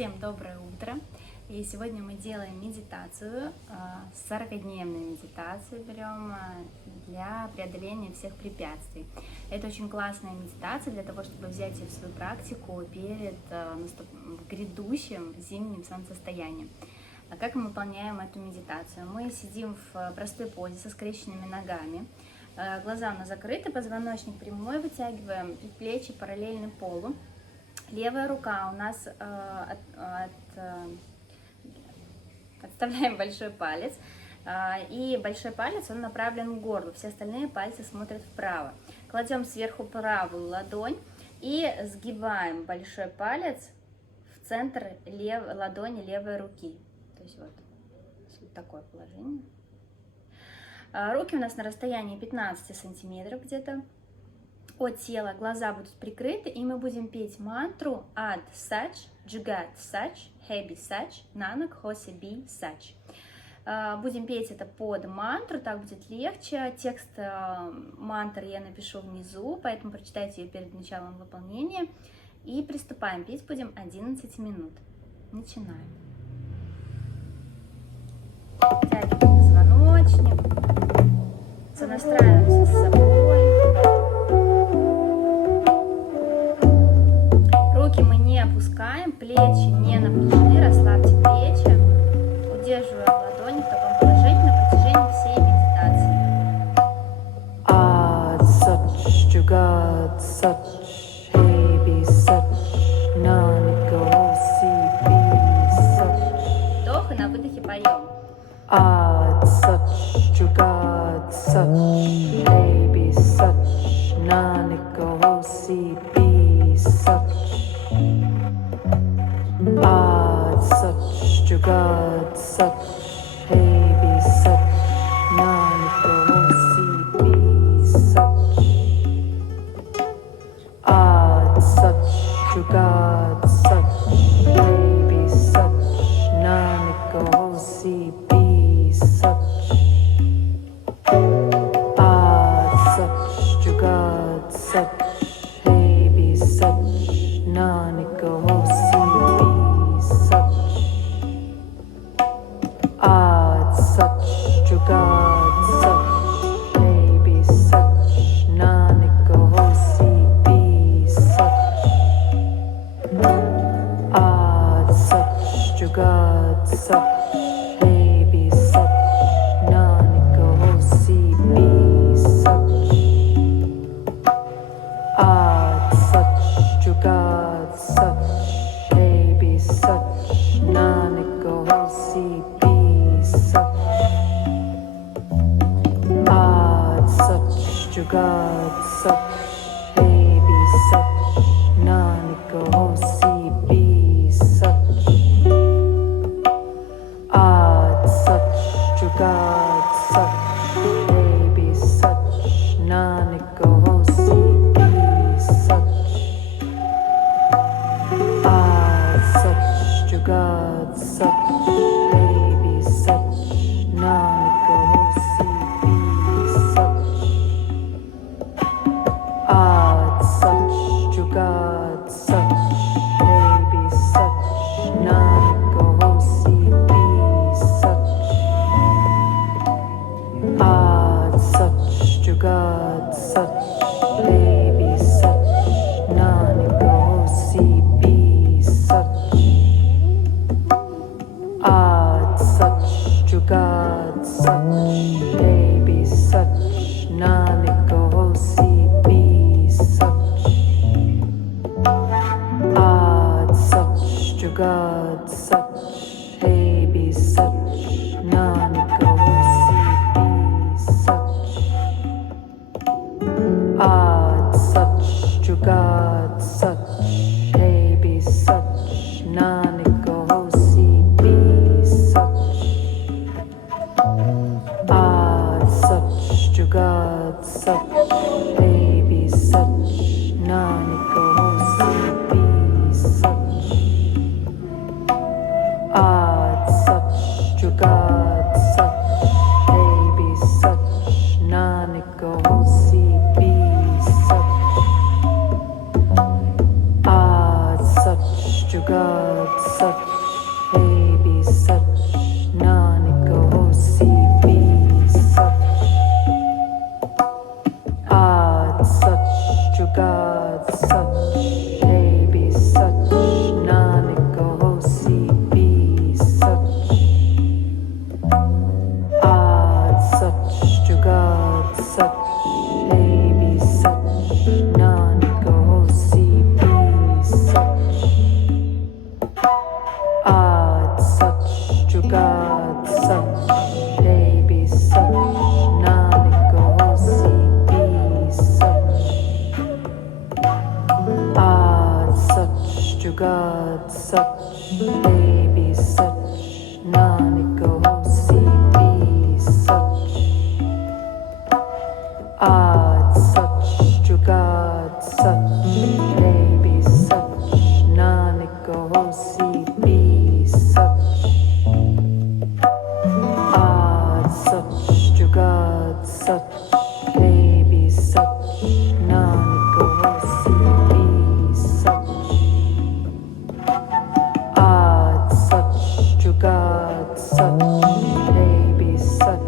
Всем доброе утро! И сегодня мы делаем медитацию, 40-дневную медитацию берем для преодоления всех препятствий. Это очень классная медитация для того, чтобы взять ее в свою практику перед грядущим зимним солнцестоянием. А как мы выполняем эту медитацию? Мы сидим в простой позе со скрещенными ногами, глаза у нас закрыты, позвоночник прямой, вытягиваем предплечья параллельны полу. Левая рука у нас отставляем большой палец, и большой палец он направлен к горлу, все остальные пальцы смотрят вправо. Кладем сверху правую ладонь и сгибаем большой палец в центр ладони левой руки. То есть вот такое положение. Руки у нас на расстоянии 15 сантиметров где-то от тела, глаза будут прикрыты, и мы будем петь мантру Ад Сач, Джугат Сач, Хэби Сач, Нанак Хоси Би Сач. Будем петь это под мантру, так будет легче. Текст мантры я напишу внизу, поэтому прочитайте ее перед началом выполнения. И приступаем. Петь будем 11 минут. Начинаем. Тягиваем позвоночник, сонастраиваемся с собой. Руки мы не опускаем, плечи не напряжены, расслабьте плечи, удерживаем ладони в таком положении на протяжении всей медитации. Ад Сач, Джугат Сач, Хэби Сач, Нанак Хоси Би Сач. Вдох и на выдохе поем. Ад Сач, Джугат Сач, Хэби Сач, Нанак Хоси Би Сач. Ад Sach, Jugat Sach, Hebi Sach, Nanak Hosi Bi Sach. Ad Sach, Jugat Sach, Hebi Sach, Nanak Hosi Bi Sach. Ad Sach, Jugat Sach, Hebi Sach, Nanak Hosi Ад Сач, Джугат Сач, Хэби Сач, Нанак Хоси Би Сач. Ад Сач, Джугат Сач, Хэби Сач, Нанак Хоси Би Сач. Ад Сач, Джугат Сач, Хэби Сач, Нанак Хоси Би Sach. Ad Sach, Jugat Sach, Hebi Sach, Nanak Hosi Bi Sach. Ad Sach, Jugat Sach, Hebi Sach, Nanak Hosi Bi Sach. Ad Sach, Jugat Sach, Hebi Sach, Nanak Hosi Bi Sach. Ad Sach, Jugat Sach, Hebi Sach, Nanak Hosi Bi Sach. Ad Sach, Jugat Sach, Hebi Sach, Nanak Hosi Bi Sach. Ad Sach, Jugat Sach, Hebi Sach, Nanak Hosi Bi Sach. Ad Sach, Jugat Sach, Hebi Sach, Nanak Hosi Bi Sach. Ad Sach, Jugat Sach, Hebi Sach, Nanak Hosi Bi Sach. Ad Sach, Jugat Sach, Hebi Sach, Nanak Hosi Bi Sach. such, jugad such, hey be such, nanak hosi be such. Ad such, jugad such, hey be such, nanak hosi be such. Ad such, jugad such, hey be such, nanak hosi be such. Ad such, jugad such, hey be such, nanak hosi be such. Ad such, jugad such, hey be such, nanak hosi be such. Ad such, jugad such, hey be such, nanak hosi be such. Ad such, jugad such, hey be such, nanak hosi be such. Ad such, jugad such, hey be such,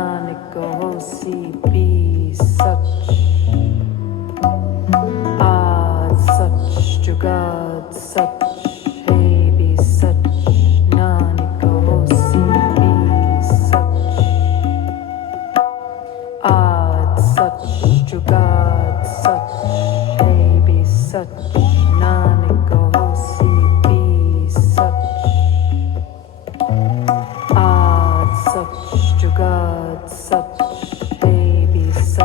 nanak hosi be such. Ad such, jugad such, hey be such, nanak hosi be such. Ad such, jugad such, hey be such, nanak hosi be such. Ad such, jugad such, hey be such,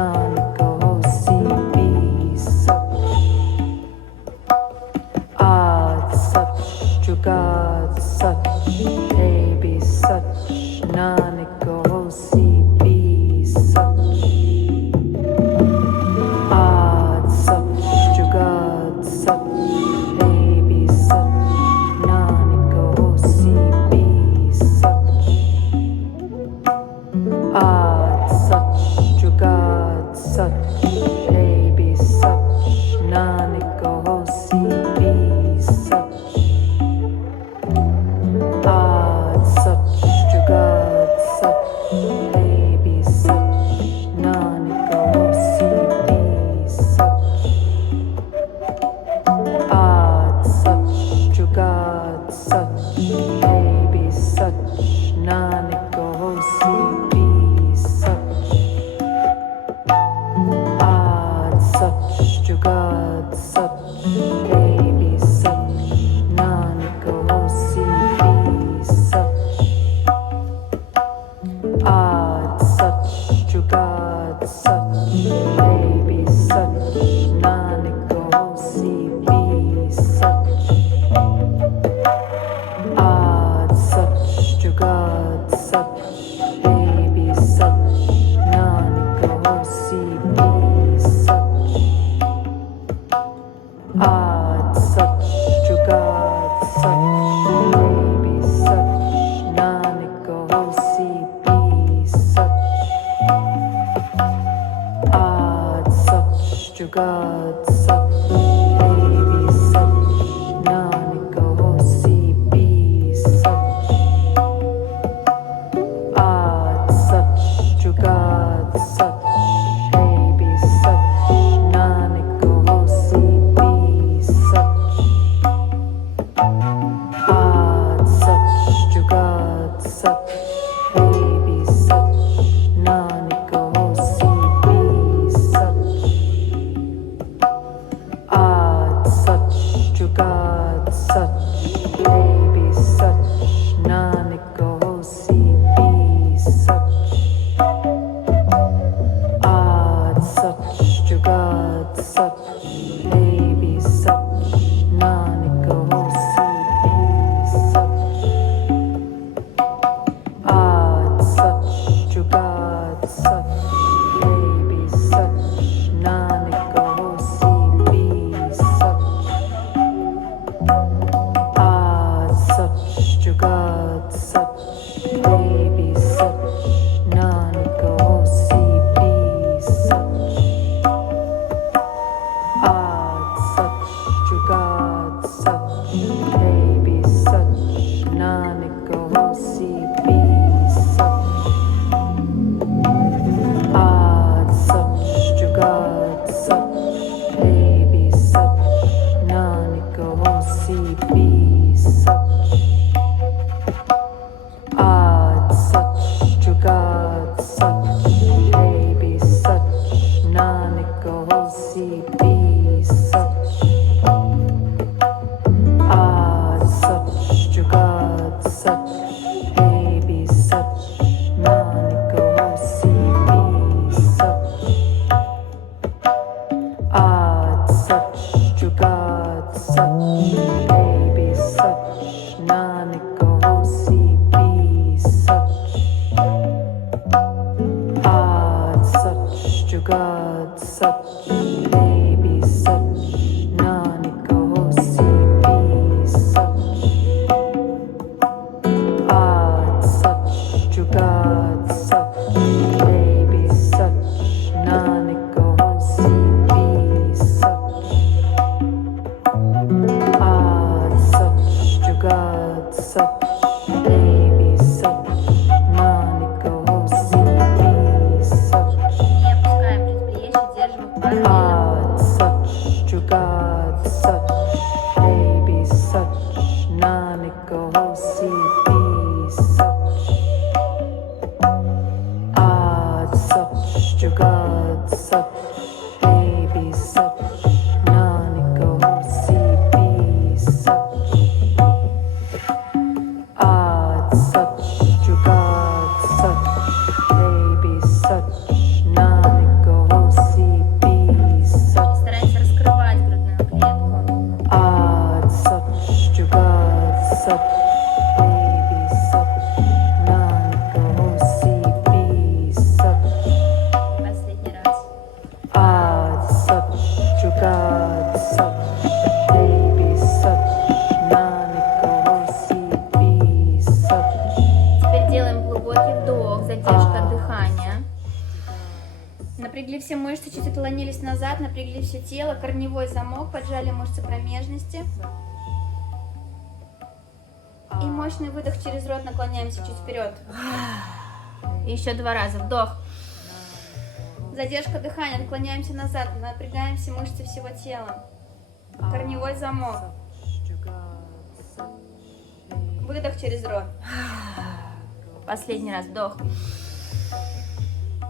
nanak hosi be such. Ad such, jugad such, hey be such, nanak hosi be such. Ad such, jugad such, hey be such, nanak hosi be such. Ad such, jugad such, hey be such, nanak hosi be such. Ad such, jugad such, hey be such, nanak hosi be such. Ad such, jugad such, hey be such, nanak hosi be such. Ad such, jugad such, hey be such, nanak hosi be such. Ad such, jugad such, hey be such, nanak hosi be such. Ad such, jugad such, hey be such, nanak hosi be such. Ad such, jugad such, hey be such, nanak hosi be such. Ad such, jugad such, hey be such, nanak hosi be such. Ad such, jugad such, hey be such, nanak hosi be such. Ad such, jugad such, hey be such, nanak hosi be such. Ad such, jugad such, hey be such, nanak hosi be such. Ad such, jugad such, hey be such, nanak hosi be such. Ad such, jugad such, hey be such, nanak hosi be such. Ad Hey, be such. Nanika hosi, be such. Ad such, jugad such. Hey, be such. Nanika hosi, be such. Ad such, jugad such. Hey, be such. Nanika hosi, be such. Ad such, jugad such. Hey, be such. Nanika hosi, be such. Ad such, jugad such. Hey, be such. Nanika hosi, be such. Ad such, jugad such. Hey, be such. Nanika hosi, be such. Ad such, jugad such. Hey, be such. Nanika hosi, be such. Ad such, jugad such. Hey, be such. Nanika hosi, be such. Не опускаем предплечье, держим их параллельно. Ad such, jugad such. Hey, be such. Nanika hosi, be such. Ad such, jugad such. Hey, be such. Nanika hosi, be such. Ad such, jugad such. Hey, be such. Nanika hosi, be such. Стараемся раскрывать грудную клетку. Ad such, jugad such. Hey, be such. Nanika hosi, be such. Последний раз. Ad such, jugad such. Hey, be such. Nanika hosi, be such. Теперь делаем глубокий вдох, задержка дыхания. Напрягли все мышцы, чуть отклонились назад, напрягли все тело, корневой замок, поджали мышцы промежности. И мощный выдох через рот, наклоняемся чуть вперед. И еще 2 раза, вдох. Задержка дыхания, наклоняемся назад, напрягаем все мышцы всего тела. Корневой замок. Выдох через рот. Последний раз, вдох.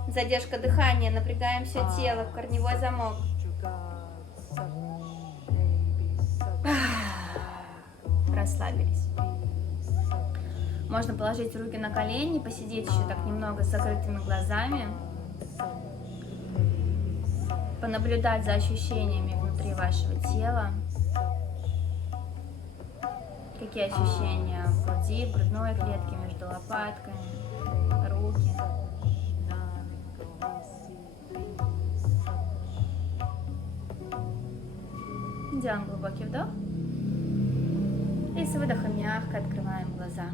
Задержка дыхания, напрягаем все тело, корневой замок. Расслабились. Можно положить руки на колени, посидеть еще так немного с закрытыми глазами. Понаблюдать за ощущениями внутри вашего тела. Какие ощущения в груди, в грудной клетке, между лопатками, руки. Делаем глубокий вдох. И с выдохом мягко открываем глаза.